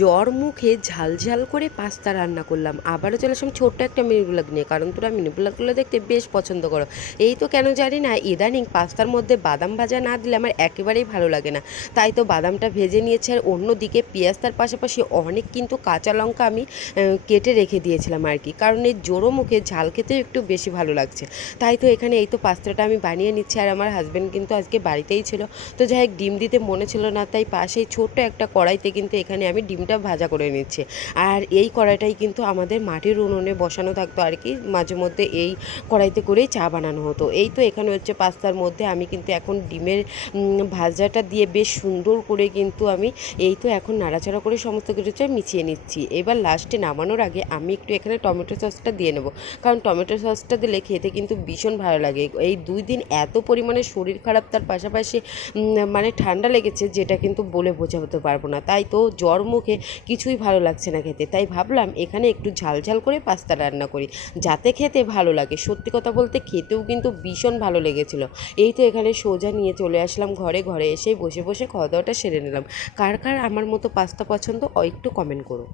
জ্বর মুখে ঝাল ঝাল করে পাস্তা রান্না করলাম। আবারও চলে আসলাম ছোট্ট একটা মিনি ব্লগ নিয়ে, কারণ তোরা মিনি ব্লগগুলো দেখতে বেশ পছন্দ করো। এই তো কেন জানি না, ইদানিং পাস্তার মধ্যে বাদাম ভাজা না দিলে আমার একেবারেই ভালো লাগে না। তাই তো বাদামটা ভেজে নিয়েছি, আর অন্যদিকে পেঁয়াজ তার পাশাপাশি অনেক কিন্তু কাঁচা লঙ্কা আমি কেটে রেখে দিয়েছিলাম আর কি, কারণ এই জোরো মুখে ঝাল খেতে একটু বেশি ভালো লাগছে। তাই তো এখানে এই তো পাস্তাটা আমি বানিয়ে নিচ্ছি, আর আমার হাজব্যান্ড কিন্তু আজকে বাড়িতেই ছিল। তো যাই হোক, ডিম দিতে মনে ছিল না, তাই পাশেই ছোট্ট একটা কড়াইতে কিন্তু এখানে আমি ডিমটা ভাজা করে নিচ্ছি। আর এই কড়াইটাই কিন্তু আমাদের মাটির উনুনে বসানো থাকতো আর কি, মাঝে মধ্যে এই কড়াইতে করেই চা বানানো হতো। এই তো এখানে হচ্ছে পাস্তার মধ্যে আমি কিন্তু এখন ডিমের ভাজাটা দিয়ে বেশ সুন্দর করে কিন্তু আমি এই তো এখন নাড়াচাড়া করে সমস্ত কিছুটা মিশিয়ে নিচ্ছি। এবার লাস্টে নামানোর আগে আমি একটু এখানে টমেটো সসটা দিয়ে নেব, কারণ টমেটো সসটা দিলে খেতে কিন্তু ভীষণ ভালো লাগে। এই 2 দিন এত পরিমাণে শরীর খারাপ, তার পাশাপাশি মানে ঠান্ডা লেগেছে, যেটা কিন্তু বলে বোঝাতে পারবো না। তাই তো জ্বর মুখে কিছুই ভালো লাগছে না খেতে, তাই ভাবলাম এখানে একটু ঝাল ঝাল করে পাস্তা রান্না করি, যাতে খেতে ভালো লাগে। সত্যি কথা বলতে খেতেও কিন্তু ভীষণ ভালো লেগেছিল। এই তো এখানে সোজা নিয়ে চলে আসলাম ঘরে, ঘরে এসেই বসে বসে খাওয়া দাওয়াটা সেরে নিলাম। কার কার আমার মতো পাস্তা পছন্দ একটু কমেন্ট করো।